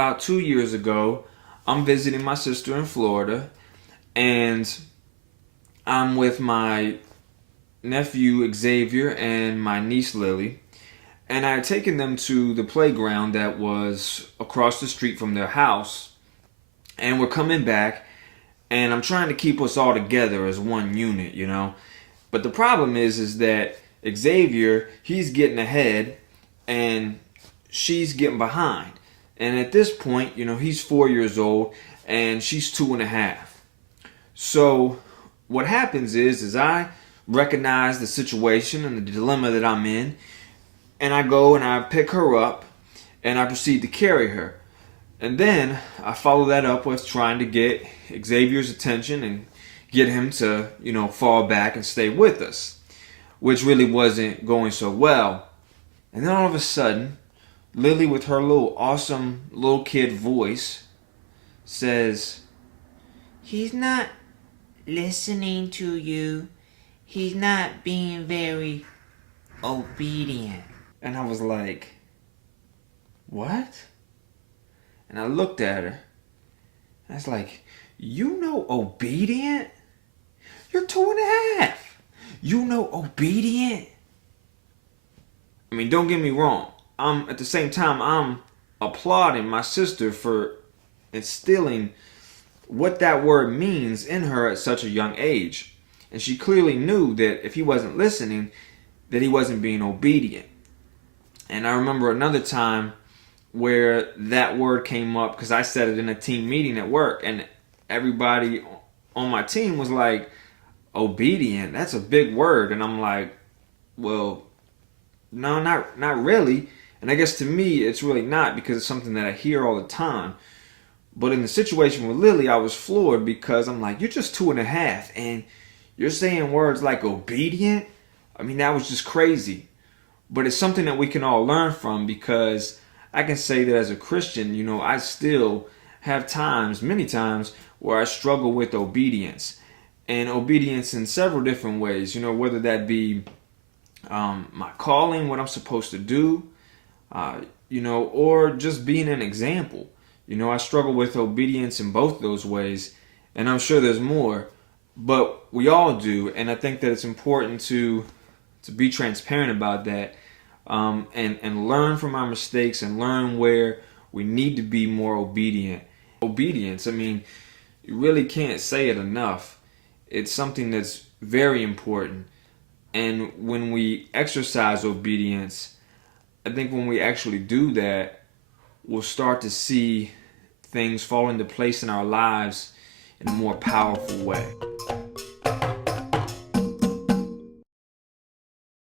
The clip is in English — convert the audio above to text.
about 2 years ago, I'm visiting my sister in Florida, and I'm with my nephew Xavier and my niece Lily, and I had taken them to the playground that was across the street from their house, and we're coming back, and I'm trying to keep us all together as one unit, you know. But the problem is that Xavier, he's getting ahead, and she's getting behind. And at this point, you know, he's 4 years old, and she's 2.5. So what happens is I recognize the situation and the dilemma that I'm in, and I go and I pick her up, and I proceed to carry her. And then I follow that up with trying to get Xavier's attention and get him to, you know, fall back and stay with us, which really wasn't going so well. And then all of a sudden, Lily, with her little awesome little kid voice, says, He's not listening to you. He's not being very obedient. And I was like, what? And I looked at her. And I was like, you know obedient? You're 2.5. You know obedient? I mean, don't get me wrong. At the same time, I'm applauding my sister for instilling what that word means in her at such a young age. And she clearly knew that if he wasn't listening, that he wasn't being obedient. And I remember another time where that word came up because I said it in a team meeting at work, and everybody on my team was like, obedient, that's a big word. And I'm like, well, no, not really. And I guess to me it's really not, because it's something that I hear all the time. But in the situation with Lily, I was floored because I'm like, you're just 2.5 and you're saying words like obedient? I mean, that was just crazy. But it's something that we can all learn from, because I can say that as a Christian, you know, I still have times, many times, where I struggle with obedience. And obedience in several different ways, you know, whether that be my calling, what I'm supposed to do, you know, or just being an example. You know, I struggle with obedience in both those ways, and I'm sure there's more, but we all do. And I think that it's important to be transparent about that, and learn from our mistakes and learn where we need to be more obedient. Obedience, I mean, you really can't say it enough. It's something that's very important. And when we exercise obedience, I think when we actually do that, we'll start to see things fall into place in our lives in a more powerful way.